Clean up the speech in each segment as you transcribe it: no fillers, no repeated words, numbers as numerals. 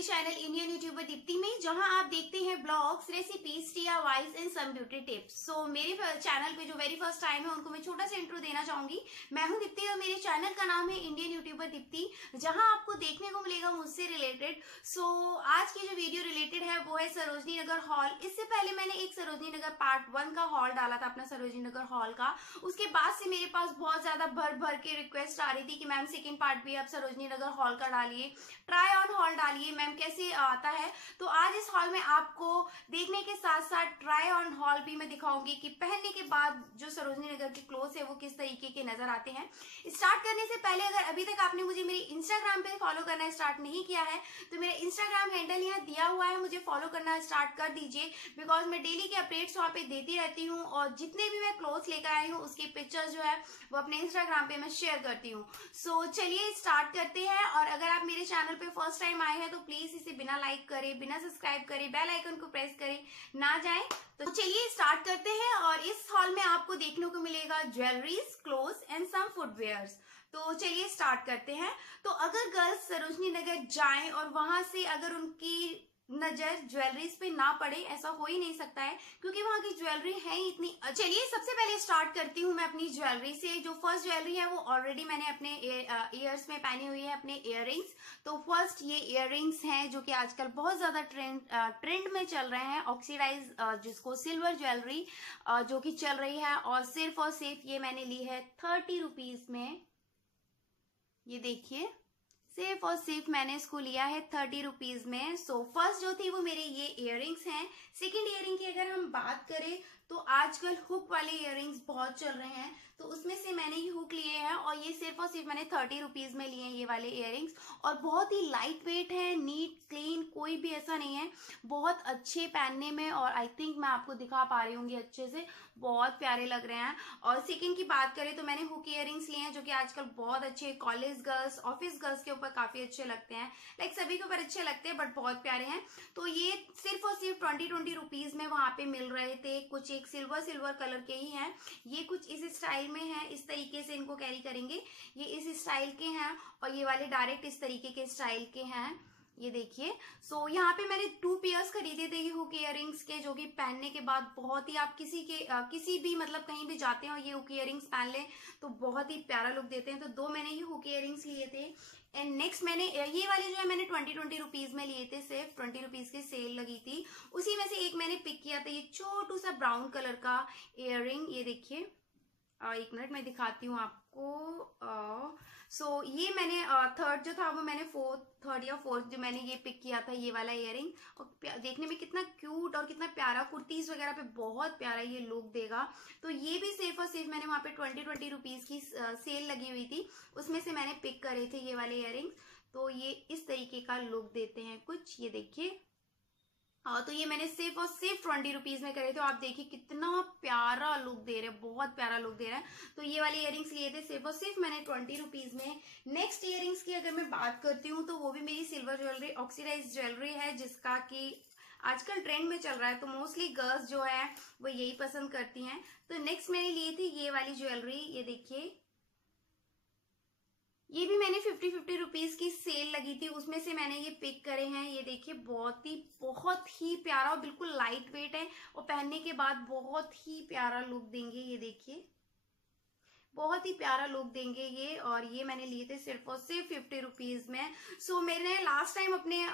मेरे channel Indian YouTuber Deepti में, जहां आप देखते हैं blogs, recipes, DIYs and some beauty tips. So मेरे चैनल पे जो वेरी फर्स्ट टाइम है उनको मैं छोटा सा इंट्रो देना चाहूंगी। मैं हूं दीप्ति और मेरे चैनल का नाम है इंडियन यूट्यूबर दीप्ति, जहां आपको देखने को मिलेगा मुझसे रिलेटेड। सो आज की जो वीडियो रिलेटेड है वो है सरोजनी नगर हॉल। इससे पहले मैंने एक सरोजनी नगर पार्ट 1 का हॉल डाला था अपना सरोजनी नगर हॉल का। उसके बाद से मेरे पास बहुत ज्यादा भर भर के रिक्वेस्ट आ रही थी कि मैम सेकेंड पार्ट भी आप सरोजनी नगर हॉल का डालिए, ट्राई ऑन हॉल डालिए मैम, कैसे आता है। तो आज इस हॉल में आपको देखने के साथ साथ ट्राई ऑन हॉल भी मैं दिखाऊंगी कि पहनने के बाद जो सरोजनी नगर के क्लोथ्स है वो किस तरीके के नजर आते हैं। स्टार्ट करने से पहले अगर अभी तक आपने मुझे मेरे इंस्टाग्राम पे फॉलो करना स्टार्ट नहीं किया है तो मेरा इंस्टाग्राम हैंडल यहाँ दिया हुआ है, मुझे फॉलो करना स्टार्ट कर दीजिए। बिकॉज मैं डेली के अपडेट्स वहाँ पे देती रहती हूँ और जितने भी मैं क्लोथ्स लेकर आई हूँ उसके पिक्चर्स जो है वो अपने इंस्टाग्राम पे मैं शेयर करती हूँ। सो चलिए स्टार्ट करते हैं। और अगर आप मेरे चैनल पे फर्स्ट टाइम आए हैं तो प्लीज इसे बिना लाइक करे, बिना सब्सक्राइब करे, बेल आइकन को प्रेस करे ना जाए। तो चलिए स्टार्ट करते हैं। और इस हॉल में आपको देखने को मिलेगा jewelleries, clothes and some footwears. तो चलिए स्टार्ट करते हैं। तो अगर गर्ल्स सरोजनी नगर जाएं और वहां से अगर उनकी नजर ज्वेलरीज पे ना पड़े, ऐसा हो ही नहीं सकता है क्योंकि वहां की ज्वेलरी है ही इतनी। चलिए सबसे पहले स्टार्ट करती हूँ मैं अपनी ज्वेलरी से। जो फर्स्ट ज्वेलरी है वो ऑलरेडी मैंने अपने ईयर्स में पहनी हुई है, अपने इयररिंग्स। तो फर्स्ट ये इयररिंग्स हैं जो कि आजकल बहुत ज्यादा ट्रेंड में चल रहे हैं, ऑक्सीडाइज जिसको सिल्वर ज्वेलरी जो कि चल रही है। और सिर्फ ये मैंने ली है 30 रुपीज में। ये देखिए सिर्फ और सिर्फ मैंने इसको लिया है 30 रुपीज में। सो फर्स्ट जो थी वो मेरे ये इयररिंग्स हैं। सेकंड इयररिंग की अगर हम बात करें तो आजकल हुक वाले इयररिंग्स बहुत चल रहे हैं, तो उसमें से मैंने ये हुक लिए हैं और ये सिर्फ और सिर्फ मैंने 30 रुपीज में लिए हैं ये वाले इयररिंग्स। और बहुत ही लाइट वेट है, नीट क्लीन, कोई भी ऐसा नहीं है, बहुत अच्छे पहनने में। और आई थिंक मैं आपको दिखा पा रही हूँ अच्छे से, बहुत प्यारे लग रहे हैं। और सेकंड की बात करें तो मैंने हुक इयररिंग्स लिए हैं जो कि आजकल बहुत अच्छे कॉलेज गर्ल्स, ऑफिस गर्ल्स के ऊपर काफी अच्छे लगते हैं, लाइक सभी के ऊपर अच्छे लगते हैं बट बहुत प्यारे हैं। तो ये सिर्फ और सिर्फ 20 रुपीज में वहां पे मिल रहे थे। कुछ एक सिल्वर कलर के ही हैं, ये कुछ इस स्टाइल में है, इस तरीके से इनको कैरी करेंगे, ये इस स्टाइल के हैं। और ये वाले डायरेक्ट इस तरीके के स्टाइल के हैं, ये देखिए। सो यहाँ पे मैंने 2 पेयर्स खरीदे थे ये हुक इयररिंग्स के, जो कि पहनने के बाद बहुत ही, आप किसी भी मतलब कहीं भी जाते हैं और ये हुक इयररिंग्स पहन लें तो बहुत ही प्यारा लुक देते हैं। तो 2 मैंने ये हुक इयररिंग्स लिए थे। एंड नेक्स्ट मैंने ये वाले जो है मैंने 20 रुपीज में लिए थे, सिर्फ 20 रुपीज की सेल लगी थी। उसी में से एक मैंने पिक किया था, ये छोटू सा ब्राउन कलर का इयररिंग, ये देखिए। एक मिनट मैं दिखाती हूँ आपको। सो ये मैंने थर्ड जो था वो मैंने थर्ड या फोर्थ जो मैंने ये पिक किया था ये वाला इयररिंग। और देखने में कितना क्यूट और कितना प्यारा, कुर्तीज वगैरह पे बहुत प्यारा ये लुक देगा। तो ये भी सिर्फ और सिर्फ मैंने वहां पे 20 रुपीज की सेल लगी हुई थी, उसमें से मैंने पिक करे थे ये वाले इयररिंग्स। तो ये इस तरीके का लुक देते हैं कुछ, ये देखिए। तो ये मैंने सिर्फ और सिर्फ 20 रुपीज में करे थे। आप देखिए कितना प्यारा लुक दे रहे हैं, बहुत प्यारा लुक दे रहा है। तो ये वाले इयररिंग्स लिए थे सिर्फ और सिर्फ मैंने 20 रुपीज में। नेक्स्ट इयररिंग्स की अगर मैं बात करती हूँ तो वो भी मेरी सिल्वर ज्वेलरी, ऑक्सीडाइज ज्वेलरी है, जिसका कि आजकल ट्रेंड में चल रहा है। तो मोस्टली गर्ल्स जो है वो यही पसंद करती हैं। तो नेक्स्ट मैंने लिए थी ये वाली ज्वेलरी, ये देखिए। ये भी मैंने 50 रुपीज की सेल लगी थी, उसमें से मैंने ये पिक करे हैं। ये देखिए बहुत ही प्यारा और बिल्कुल लाइट वेट है और पहनने के बाद बहुत ही प्यारा लुक देंगे, ये देखिए बहुत ही प्यारा लुक देंगे ये। और ये मैंने लिए थे सिर्फ और सिर्फ 50 रुपीज में। सो मैंने लास्ट टाइम अपने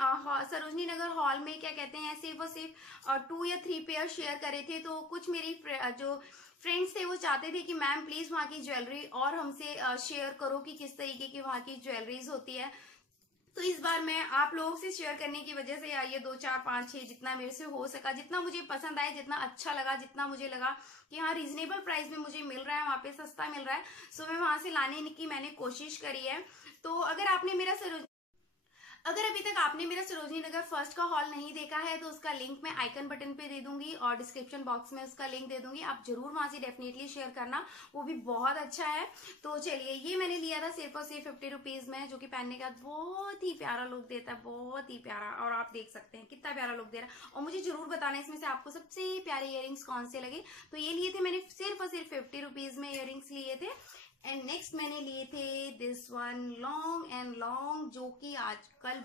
सरोजनी नगर हॉल में क्या कहते हैं सिर्फ और सिर्फ 2 या 3 पेयर शेयर करे थे। तो कुछ मेरी जो फ्रेंड्स थे वो चाहते थे कि मैम प्लीज वहां की ज्वेलरी और हमसे शेयर करो कि किस तरीके की वहां की ज्वेलरीज होती है। तो इस बार मैं आप लोगों से शेयर करने की वजह से ये 2, 4, 5, 6 जितना मेरे से हो सका, जितना मुझे पसंद आया, जितना अच्छा लगा, जितना मुझे लगा कि हाँ रीजनेबल प्राइस में मुझे मिल रहा है, वहां पे सस्ता मिल रहा है, सो मैं वहां से लाने की मैंने कोशिश करी है। तो अगर अभी तक आपने मेरा सरोजनी नगर फर्स्ट का हॉल नहीं देखा है तो उसका लिंक मैं आइकन बटन पे दे दूंगी और डिस्क्रिप्शन बॉक्स में उसका लिंक दे दूंगी, आप जरूर वहां से डेफिनेटली शेयर करना, वो भी बहुत अच्छा है। तो चलिए ये मैंने लिया था सिर्फ और सिर्फ 50 रुपीज में, जो कि पहनने का बहुत ही प्यारा लुक देता है, बहुत ही प्यारा। और आप देख सकते हैं कितना प्यारा लुक दे रहा है। और मुझे जरूर बताना इसमें से आपको सबसे प्यारे इयररिंग्स कौन से लगे। तो ये लिए थे मैंने सिर्फ और सिर्फ 50 रुपीज में इयररिंग्स लिए थे। एंड नेक्स्ट मैंने लिए थे this one long and long, जो कि आजकल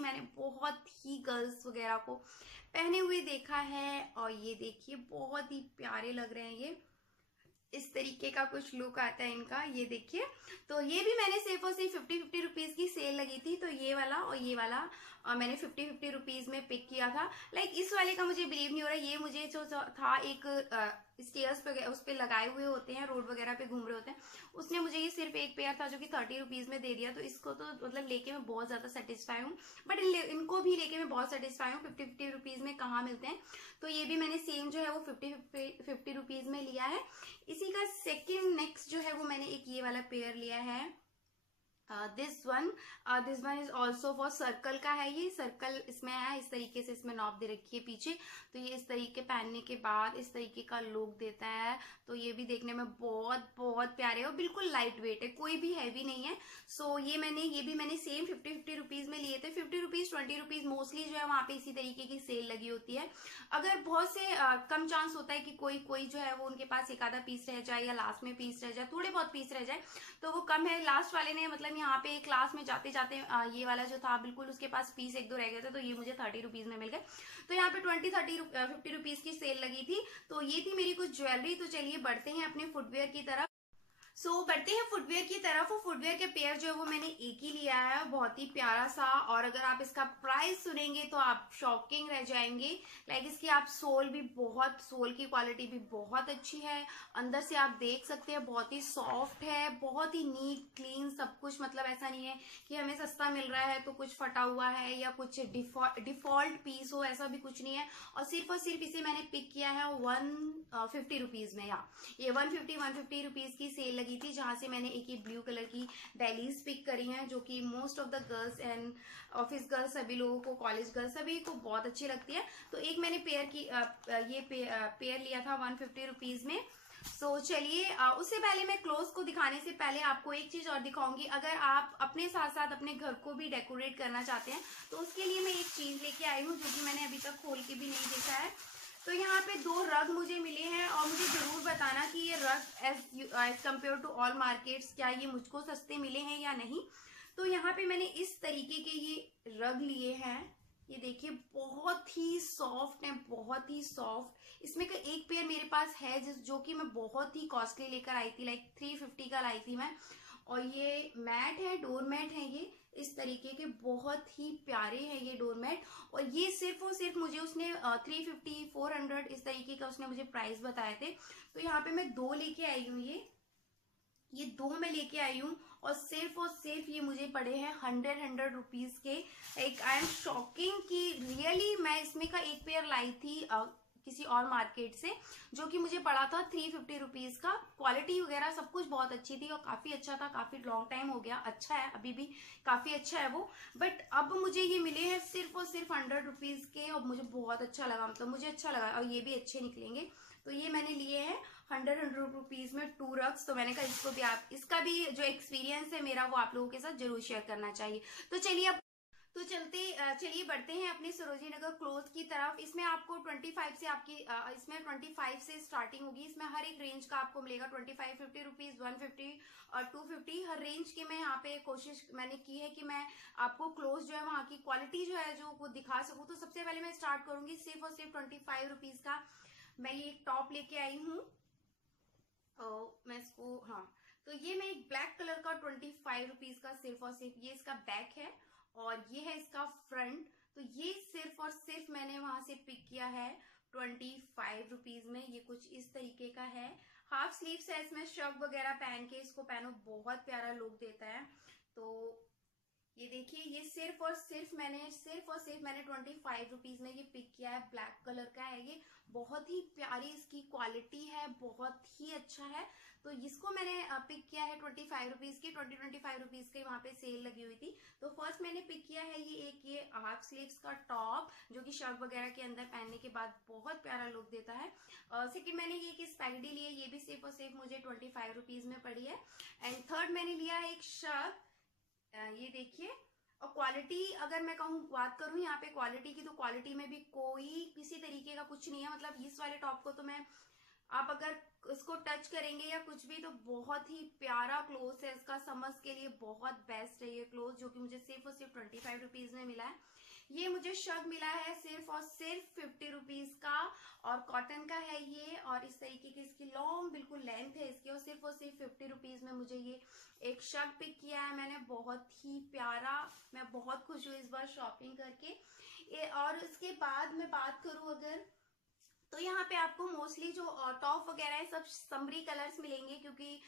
मैंने बहुत ही गर्ल्स वगैरह को पहने हुए देखा है। और ये देखिए बहुत ही प्यारे लग रहे हैं, ये इस तरीके का कुछ लुक आता है इनका, ये देखिए। तो ये भी मैंने सिर्फ और सिर्फ 50-50 रुपीज की सेल लगी थी, तो ये वाला और ये वाला मैंने 50-50 रुपीज में पिक किया था। लाइक इस वाले का मुझे बिलीव नहीं हो रहा, ये मुझे जो था एक स्टेयर्स पे उस पे लगाए हुए होते हैं, रोड वगैरह पे घूम रहे होते हैं, उसने मुझे ये सिर्फ एक पेयर था जो कि 30 रुपीज में दे दिया। तो इसको तो मतलब लेके मैं बहुत ज्यादा सेटिस्फाई हूँ, बट इनको भी लेके मैं बहुत सेटिस्फाई हूँ। 50-50 रुपीज में कहाँ मिलते हैं। तो ये भी मैंने सेम जो है वो 50-50 रुपीज में लिया है। इसी का सेकंड नेक्स्ट जो है वो मैंने एक ये वाला पेयर लिया है। This one is also for circle का है, ये सर्कल इसमें है, इस तरीके से इसमें नॉब दे रखी है पीछे। तो ये इस तरीके पहनने के बाद इस तरीके का लुक देता है। तो ये भी देखने में बहुत बहुत प्यारे और बिल्कुल लाइट वेट है, कोई भी हैवी नहीं है। सो ये भी मैंने सेम 50-50 रुपीज में लिए थे। 50 रुपीज 20 रुपीज मोस्टली जो है वहां पे इसी तरीके की सेल लगी होती है। अगर बहुत से कम चांस होता है कि कोई जो है वो उनके पास एक आधा पीस रह जाए या लास्ट में पीस रह जाए, थोड़े बहुत पीस रह जाए, तो वो कम है। लास्ट वाले ने मतलब यहाँ पे क्लास में जाते जाते ये वाला जो था बिल्कुल उसके पास पीस एक दो रह गए थे, तो ये मुझे 30 रुपीज में मिल गए। तो यहाँ पे 50 रुपीज की सेल लगी थी। तो ये थी मेरी कुछ ज्वेलरी। तो चलिए बढ़ते हैं अपने फुटवेयर की तरफ। बढ़ते हैं फुटवेयर की तरफ। और फुटवेयर के पेयर जो है वो मैंने एक ही लिया है, बहुत ही प्यारा सा। और अगर आप इसका प्राइस सुनेंगे तो आप शॉकिंग रह जाएंगे। लाइक इसकी आप सोल की क्वालिटी भी बहुत अच्छी है। अंदर से आप देख सकते हैं बहुत ही सॉफ्ट है, बहुत ही नीट क्लीन सब कुछ। मतलब ऐसा नहीं है कि हमें सस्ता मिल रहा है तो कुछ फटा हुआ है या कुछ डिफॉल्ट पीस हो, ऐसा भी कुछ नहीं है। और सिर्फ इसे मैंने पिक किया है 150 रुपीज में। या ये 150 रुपीज की सेल लगी थी, जहां से मैंने एक ही ब्लू कलर की बेलीज पिक करी हैं, जो कि most of the girls and office girls, सभी लोगों को, कॉलेज गर्ल्स सभी को बहुत अच्छी लगती है। तो एक मैंने पेयर लिया था 150 रुपीज में। चलिए उससे पहले मैं क्लोज को दिखाने से पहले आपको एक चीज और दिखाऊंगी। अगर आप अपने साथ साथ अपने घर को भी डेकोरेट करना चाहते हैं तो उसके लिए मैं एक चीज लेके आई हूँ, जो कि मैंने अभी तक खोल के भी नहीं देखा है। तो यहाँ पे 2 रग मुझे मिले हैं, और मुझे जरूर बताना कि ये rug as compare to all markets क्या ये मुझको सस्ते मिले हैं या नहीं। तो यहाँ पे मैंने इस तरीके के ये रग लिए हैं, ये देखिए बहुत ही सॉफ्ट है, बहुत ही सॉफ्ट। इसमें का एक पेयर मेरे पास है जो कि मैं बहुत ही कॉस्टली लेकर आई थी, लाइक 350 का लाई थी मैं। और ये मैट है, डोर मैट है, ये इस तरीके के बहुत ही प्यारे हैं ये डोर मैट। और ये सिर्फ और सिर्फ मुझे उसने 350 400 इस तरीके का उसने मुझे प्राइस बताए थे। तो यहाँ पे मैं 2 लेके आई हूँ, ये 2 मैं लेके आई हूँ, और सिर्फ ये मुझे पड़े हैं 100 रुपीज के। एक आई एम शॉकिंग कि रियली मैं इसमें का एक पेयर लाई थी किसी और मार्केट से, जो कि मुझे पड़ा था 350 रुपीज का। क्वालिटी वगैरह सब कुछ बहुत अच्छी थी और काफी अच्छा था, काफी लॉन्ग टाइम हो गया, अच्छा है, अभी भी काफी अच्छा है वो। बट अब मुझे ये मिले हैं सिर्फ और सिर्फ 100 रुपीज के, और मुझे बहुत अच्छा लगा, मतलब मुझे अच्छा लगा, और ये भी अच्छे निकलेंगे। तो ये मैंने लिए हैं 100 रुपीज में 2 रग्स। तो मैंने कहा इसका भी जो एक्सपीरियंस है मेरा वो आप लोगों के साथ जरूर शेयर करना चाहिए। तो चलिए बढ़ते हैं अपने सरोजिनी नगर क्लोथ की तरफ। इसमें आपको 25 से इसमें 25 से स्टार्टिंग होगी। इसमें हर एक रेंज का आपको मिलेगा 25, 50 रुपीज, 150 और 250 हर रेंज के। मैं यहाँ पे कोशिश मैंने की है कि मैं आपको क्लोथ जो है वहां की क्वालिटी जो है जो वो दिखा सकूं। तो सबसे पहले मैं स्टार्ट करूंगी सिर्फ और सिर्फ 25 रुपीज का। मैं ये एक टॉप लेके आई हूँ, मैं इसको, हाँ, तो ये मैं एक ब्लैक कलर का 25 रुपीज का सिर्फ और सिर्फ, ये इसका बैक है और ये है इसका फ्रंट। तो ये सिर्फ और सिर्फ मैंने वहां से पिक किया है 25 रुपीज में। ये कुछ इस तरीके का है, हाफ स्लीव्स है, इसमें शर्ट वगैरह पहन के इसको पहनो, बहुत प्यारा लुक देता है। तो ये देखिए, ये सिर्फ और सिर्फ मैंने 25 रुपीज में ये पिक किया है, ब्लैक कलर का है ये, बहुत ही प्यारी इसकी क्वालिटी है, बहुत ही अच्छा है। तो इसको मैंने पिक किया है 25 रुपीज की, 25 रुपीज की वहां पे सेल लगी हुई थी। तो फर्स्ट मैंने पिक किया है ये हाफ स्लीव्स का टॉप, जो कि शर्ट वगैरह के अंदर पहनने के बाद बहुत प्यारा लुक देता है। सेकंड मैंने ये स्पैगेटी ली है, ये भी सिर्फ और सिर्फ मुझे 25 रुपीज में पड़ी है। एंड थर्ड मैंने लिया है एक शर्ट, ये देखिए। और क्वालिटी अगर मैं बात करूं यहाँ पे क्वालिटी की, तो क्वालिटी में भी कोई किसी तरीके का कुछ नहीं है। मतलब इस वाले टॉप को तो मैं आप अगर इसको टच करेंगे या कुछ भी तो बहुत ही प्यारा क्लोथ है इसका। समर्स के लिए बहुत बेस्ट है ये क्लोथ, जो कि मुझे सिर्फ और सिर्फ 25 रुपीज में मिला है। ये मुझे शर्ट मिला है सिर्फ और सिर्फ 50 रुपीज का, और कॉटन का है ये, और इस तरीके की इसकी लॉन्ग बिल्कुल लेंथ है इसकी, और सिर्फ 50 रुपीज में मुझे ये एक शर्ट पिक किया है मैंने। बहुत ही प्यारा, मैं बहुत खुश हूँ इस बार शॉपिंग करके। और इसके बाद मैं बात करूं अगर, तो यहाँ पे आपको मोस्टली जो टॉप वगैरह है सब समरी कलर्स मिलेंगे, क्योंकि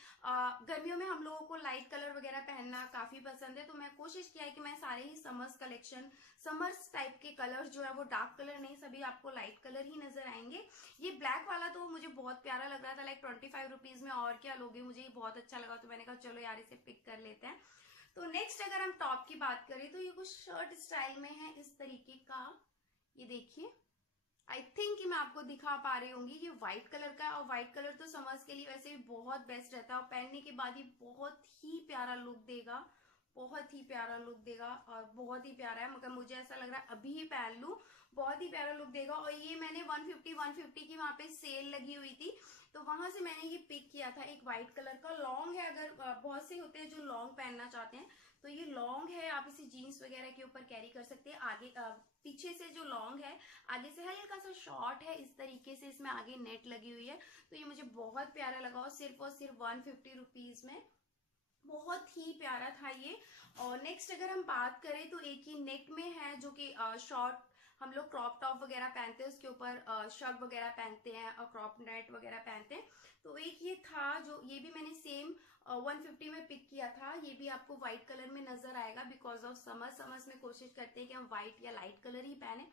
गर्मियों में हम लोगों को लाइट कलर वगैरह पहनना काफी पसंद है। तो मैं कोशिश किया है कि मैं सारे ही समर्स कलेक्शन, समर्स टाइप के कलर्स जो है वो डार्क कलर नहीं, सभी आपको लाइट कलर ही नजर आएंगे। ये ब्लैक वाला तो मुझे बहुत प्यारा लग रहा था, लाइक 25 रुपीज में और क्या लोगे, मुझे ये बहुत अच्छा लगा, तो मैंने कहा चलो यार इसे पिक कर लेते हैं। तो नेक्स्ट अगर हम टॉप की बात करें तो ये कुछ शर्ट स्टाइल में है इस तरीके का, ये देखिए, आई थिंक कि मैं आपको दिखा पा रही होंगी। ये व्हाइट कलर का है, और व्हाइट कलर तो समर्स के लिए वैसे भी बहुत बेस्ट रहता है, और पहनने के बाद ही बहुत ही प्यारा लुक देगा, बहुत ही प्यारा लुक देगा, और बहुत ही प्यारा है। मगर मुझे ऐसा लग रहा है अभी ही पहन लूं, बहुत ही प्यारा लुक देगा। और ये मैंने 150 की वहां पे सेल लगी हुई थी, तो वहां से मैंने ये पिक किया था। एक व्हाइट कलर का लॉन्ग है, अगर बहुत से होते हैं जो लॉन्ग पहनना चाहते हैं, तो ये लॉन्ग है, आप इसे जीन्स वगैरह के ऊपर कैरी कर सकते हैं। आगे पीछे से जो लॉन्ग है, आगे से हल्का सा शॉर्ट है इस तरीके से, इसमें आगे नेट लगी हुई है। तो ये मुझे बहुत प्यारा लगा, और सिर्फ 150 रुपीज में बहुत ही प्यारा था ये। और नेक्स्ट अगर हम बात करें तो एक ही नेक में है, जो कि शॉर्ट हम लोग क्रॉप टॉप वगैरह पहनते हैं, उसके ऊपर शर्ट वगैरह पहनते हैं और क्रॉप नेट वगैरह पहनते हैं। तो एक ये था, जो ये भी मैंने सेम 150 में पिक किया था। ये भी आपको व्हाइट कलर में नजर आएगा, बिकॉज ऑफ समर्स में कोशिश करते हैं कि हम व्हाइट या लाइट कलर ही पहने।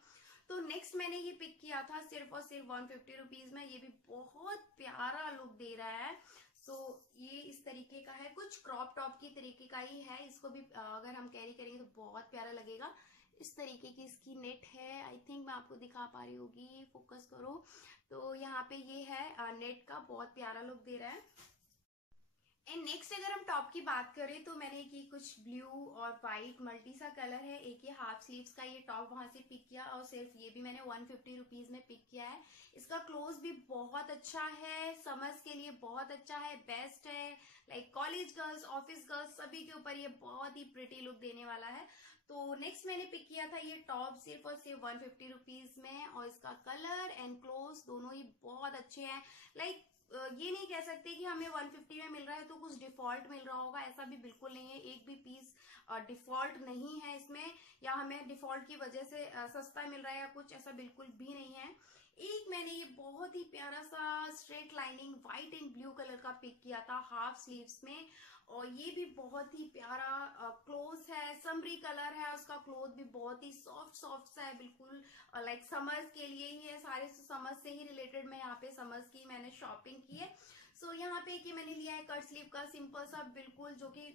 तो नेक्स्ट मैंने ये पिक किया था सिर्फ और सिर्फ 150 रुपीज में। ये भी बहुत प्यारा लुक दे रहा है। सो ये इस तरीके का है, कुछ क्रॉप टॉप की तरीके का ही है। इसको भी अगर हम कैरी करेंगे तो बहुत प्यारा लगेगा। इस तरीके की इसकी नेट है, आई थिंक मैं आपको दिखा पा रही होगी, फोकस करो। तो यहाँ पे ये है नेट का, बहुत प्यारा लुक दे रहा है। एंड नेक्स्ट अगर हम टॉप की बात करें तो मैंने की कुछ ब्लू और व्हाइट मल्टी सा कलर है, एक ये हाफ स्लीव्स का ये टॉप वहां से पिक किया, और सिर्फ ये भी मैंने 150 रुपीज में पिक किया है। इसका क्लोज भी बहुत अच्छा है, समर्स के लिए बहुत अच्छा है, बेस्ट है, like college girls, office girls सभी के ऊपर ये बहुत ही प्रिटी लुक देने वाला है। तो नेक्स्ट मैंने पिक किया था ये टॉप सिर्फ और सिर्फ 150 रुपीज में, और इसका कलर एंड क्लोज दोनों ही बहुत अच्छे हैं। लाइक ये नहीं कह सकते कि हमें 150 में मिल रहा है तो कुछ डिफॉल्ट मिल रहा होगा, ऐसा भी बिल्कुल नहीं है। एक भी पीस डिफॉल्ट नहीं है इसमें, या हमें डिफॉल्ट की वजह से सस्ता मिल रहा है या कुछ, ऐसा बिल्कुल भी नहीं है। एक मैंने ये बहुत ही प्यारा सा straight lining white and blue colour का पिक किया था हाफ स्लीव्स में, और ये भी बहुत ही प्यारा क्लोज है, समरी कलर है, उसका क्लोथ भी बहुत ही सॉफ्ट सॉफ्ट सा है, बिल्कुल लाइक समर्स के लिए ही है। सारे समर्स से ही रिलेटेड मैं यहाँ पे समर्स की मैंने शॉपिंग की है। सो यहाँ पे कि मैंने लिया है कट स्लीव का सिंपल सा, बिल्कुल जो कि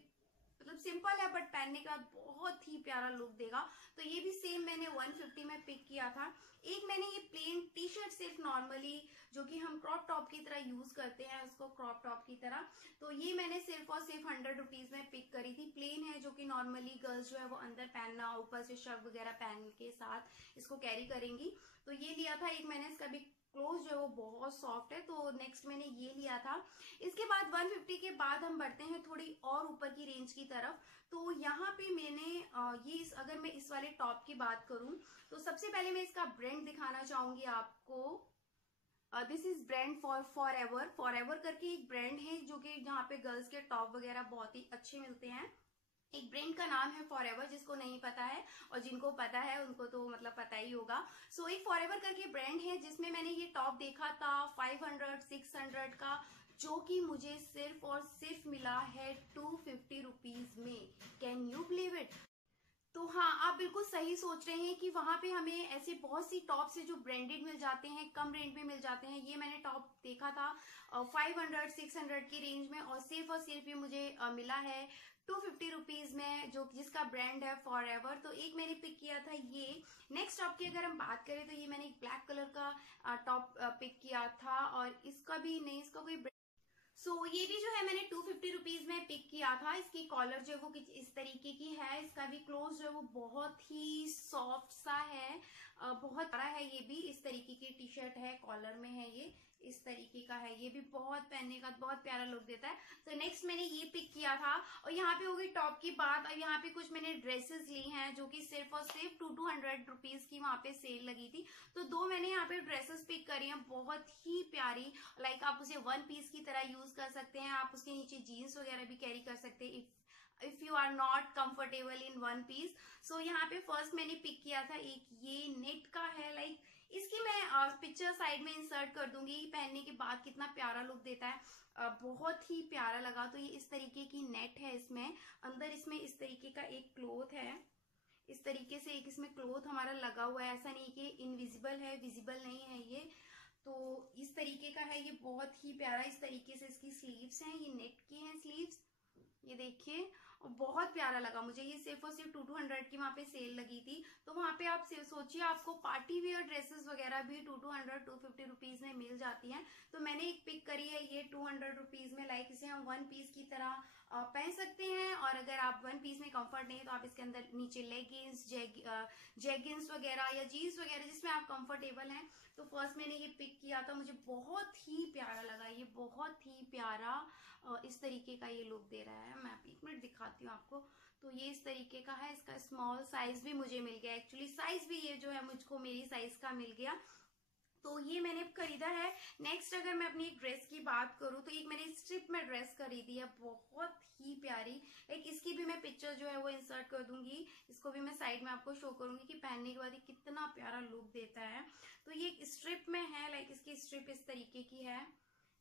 मतलब सिंपल है, बट पहनने के बाद बहुत ही प्यारा लुक देगा। तो ये भी सेम मैंने 150 में पिक किया था। एक मैंने ये प्लेन टी शर्ट सिर्फ नॉर्मली, जो कि हम क्रॉप टॉप की तरह यूज करते हैं उसको क्रॉप टॉप की तरह, तो ये मैंने सिर्फ और सिर्फ 100 रुपीज में पिक करी थी। प्लेन है, जो कि नॉर्मली गर्ल्स जो है वो अंदर पहनना, ऊपर से शर्ट वगैरह पहन के साथ इसको कैरी करेंगी। तो ये लिया था एक मैंने, इसका भी क्लोज जो है वो बहुत सॉफ्ट है। तो नेक्स्ट मैंने ये लिया था। इसके बाद 150 के बाद हम बढ़ते हैं थोड़ी और ऊपर की रेंज की तरफ। तो यहाँ पे मैंने ये अगर मैं इस वाले टॉप की बात करूं तो सबसे पहले मैं इसका ब्रांड दिखाना चाहूंगी आपको। This is brand for ever करके एक ब्रांड है, जो कि जहाँ पे गर्ल्स के टॉप वगैरह बहुत ही अच्छे मिलते हैं। एक ब्रांड का नाम है फॉर एवर, जिसको नहीं पता है और जिनको पता है उनको तो मतलब पता ही होगा। सो एक फॉर एवर करके ब्रांड है, जिसमें मैंने ये टॉप देखा था 500-600 का, जो कि मुझे सिर्फ और सिर्फ मिला है 250 रुपीज में। Can you believe it? तो हाँ, आप बिल्कुल सही सोच रहे हैं कि वहां पे हमें ऐसे बहुत सी टॉप्स है जो ब्रांडेड मिल जाते हैं, कम रेंज में मिल जाते हैं। ये मैंने टॉप देखा था 500-600 की रेंज में, और सिर्फ ये मुझे मिला है 250 रुपीज में, जो जिसका ब्रांड है फॉर एवर। तो एक मैंने पिक किया था ये। नेक्स्ट टॉप की अगर हम बात करें तो ये मैंने एक ब्लैक कलर का टॉप पिक किया था, और इसका भी नहीं, इसका कोई ये भी जो है मैंने 250 रुपीज में पिक किया था। इसकी कॉलर जो है वो इस तरीके की है, इसका भी क्लोज जो है वो बहुत ही सॉफ्ट सा है, बहुत बड़ा है ये भी। इस तरीके की टी शर्ट है, कॉलर में है, ये इस तरीके का है। ये भी बहुत पहनने का बहुत प्यारा लुक देता है। तो नेक्स्ट मैंने ये पिक किया था। और यहाँ पे हो गई टॉप की बात। और यहाँ पे कुछ मैंने ड्रेसेस ली हैं जो कि सिर्फ और सिर्फ 200 रुपीज की वहां पे सेल लगी थी। तो 2 मैंने यहाँ पे ड्रेसेस पिक करी हैं, बहुत ही प्यारी। लाइक आप उसे 1 पीस की तरह यूज कर सकते हैं, आप उसके नीचे जीन्स वगैरह भी कैरी कर सकते हैं if you are not comfortable in 1 piece. So यहाँ पे फर्स्ट मैंने पिक किया था एक ये नेट का है। लाइक इसकी मैं पिक्चर साइड में इंसर्ट कर दूंगी। पहनने के बाद कितना प्यारा लुक देता है, बहुत ही प्यारा लगा। तो ये इस तरीके की नेट है, इसमें अंदर इसमें इस तरीके का एक क्लोथ है, इस तरीके से एक इसमें क्लोथ हमारा लगा हुआ है। ऐसा नहीं कि इनविजिबल है, विजिबल नहीं है ये। तो इस तरीके का है ये, बहुत ही प्यारा। इस तरीके से इसकी स्लीव्स हैं, ये नेट की हैं स्लीव्स, ये देखिए। और बहुत प्यारा लगा मुझे ये। सिर्फ और सिर्फ 200 की वहां पे सेल लगी थी। तो वहां पे आप सोचिए आपको पार्टी वेयर ड्रेसेस वगैरह भी 250 रुपीज में मिल जाती हैं। तो मैंने एक पिक करी है ये 200 रुपीज में। लाइक इसे हम 1 पीस की तरह पहन सकते हैं। और अगर आप 1 पीस में कंफर्ट नहीं है तो आप इसके अंदर नीचे लेगिंग्स, जेगिंग्स वगैरह या जीन्स वगैरह जिसमें आप कंफर्टेबल हैं। तो फर्स्ट मैंने ये पिक किया था, मुझे बहुत ही प्यारा लगा ये, बहुत ही प्यारा। इस तरीके का ये लुक दे रहा है। मैं एक मिनट दिखाती हूँ आपको। तो ये इस तरीके का है, इसका स्मॉल साइज भी मुझे मिल गया। एक्चुअली साइज भी ये जो है मुझको मेरी साइज का मिल गया। तो ये मैंने खरीदा है। नेक्स्ट अगर मैं अपनी एक ड्रेस की बात करूं तो एक मैंने स्ट्रिप में ड्रेस खरीदी है, बहुत ही प्यारी। एक इसकी भी मैं पिक्चर जो है वो इंसर्ट कर दूंगी, इसको भी मैं साइड में आपको शो करूंगी कि पहनने के बाद ये कितना प्यारा लुक देता है। तो ये स्ट्रिप में है। लाइक इसकी स्ट्रिप इस तरीके की है,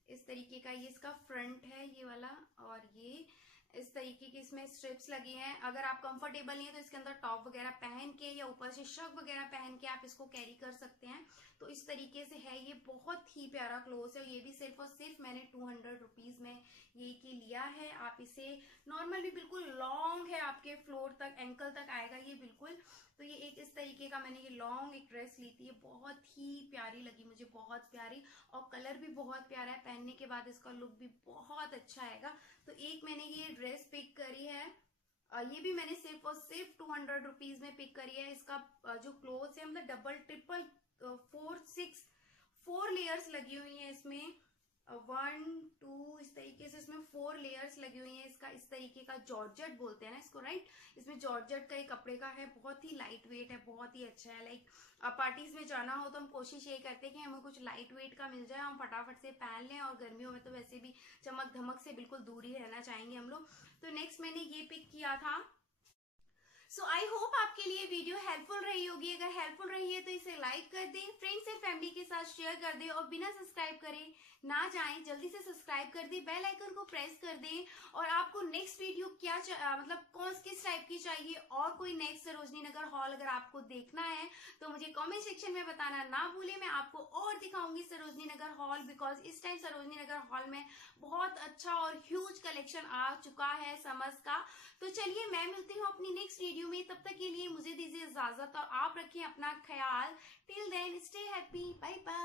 इस तरीके का ये इसका फ्रंट है ये वाला। और ये इस तरीके की इसमें स्ट्रिप्स लगी हैं। अगर आप कंफर्टेबल नहीं है तो इसके अंदर टॉप वगैरह पहन के या ऊपर से शर्ट वगैरह पहन के आप इसको कैरी कर सकते हैं। तो इस तरीके से है ये, बहुत ही प्यारा क्लोथ है। ये भी सिर्फ और सिर्फ मैंने 200 रुपीज में ये की लिया है। आप इसे नॉर्मल भी बिल्कुल लॉन्ग है, आपके फ्लोर तक एंकल तक आएगा ये बिल्कुल। तो ये एक इस तरीके का मैंने ये लॉन्ग एक ड्रेस ली थी, बहुत ही प्यारी लगी मुझे, बहुत प्यारी। और कलर भी बहुत प्यारा है, पहनने के बाद इसका लुक भी बहुत अच्छा आएगा। तो एक मैंने ये ड्रेस पिक करी है, ये भी मैंने सिर्फ और सिर्फ 200 रुपीज में पिक करी है। इसका जो क्लोथ है मतलब डबल ट्रिपल 4 लेयर्स लगी हुई है इसमें, 1 2 इस तरीके से इसमें 4 लेयर्स लगी हुई हैं। इसका इस तरीके का जॉर्जेट बोलते हैं ना इसको, राइट। इसमें जॉर्जेट का एक कपड़े का है, बहुत ही लाइट वेट है, बहुत ही अच्छा है। लाइक पार्टीज में जाना हो तो हम कोशिश ये करते हैं कि हमें कुछ लाइट वेट का मिल जाए, हम फटाफट से पहन लें। और गर्मियों में तो वैसे भी चमक धमक से बिल्कुल दूर ही रहना चाहेंगे हम लोग। तो नेक्स्ट मैंने ये पिक किया था। सो आई होप आपके लिए वीडियो हेल्पफुल रही होगी। अगर हेल्पफुल रही है तो इसे लाइक कर दें, फ्रेंड्स एंड फैमिली के साथ शेयर कर दें। और बिना सब्सक्राइब करे ना जाएं, जल्दी से सब्सक्राइब कर दें, बेल आइकन को प्रेस कर दें। और आपको नेक्स्ट वीडियो क्या मतलब कौन किस टाइप की चाहिए, और कोई नेक्स्ट सरोजनी नगर हॉल अगर आपको देखना है तो मुझे कमेंट सेक्शन में बताना ना भूलें। मैं आपको और दिखाऊंगी सरोजनी नगर हॉल, बिकॉज इस टाइम सरोजनी नगर हॉल में बहुत अच्छा और ह्यूज कलेक्शन आ चुका है समर्स का। तो चलिए मैं मिलती हूँ अपनी नेक्स्ट वीडियो में, तब तक के लिए मुझे दीजिए इजाजत और आप रखें अपना ख्याल। Till then stay happy, bye bye.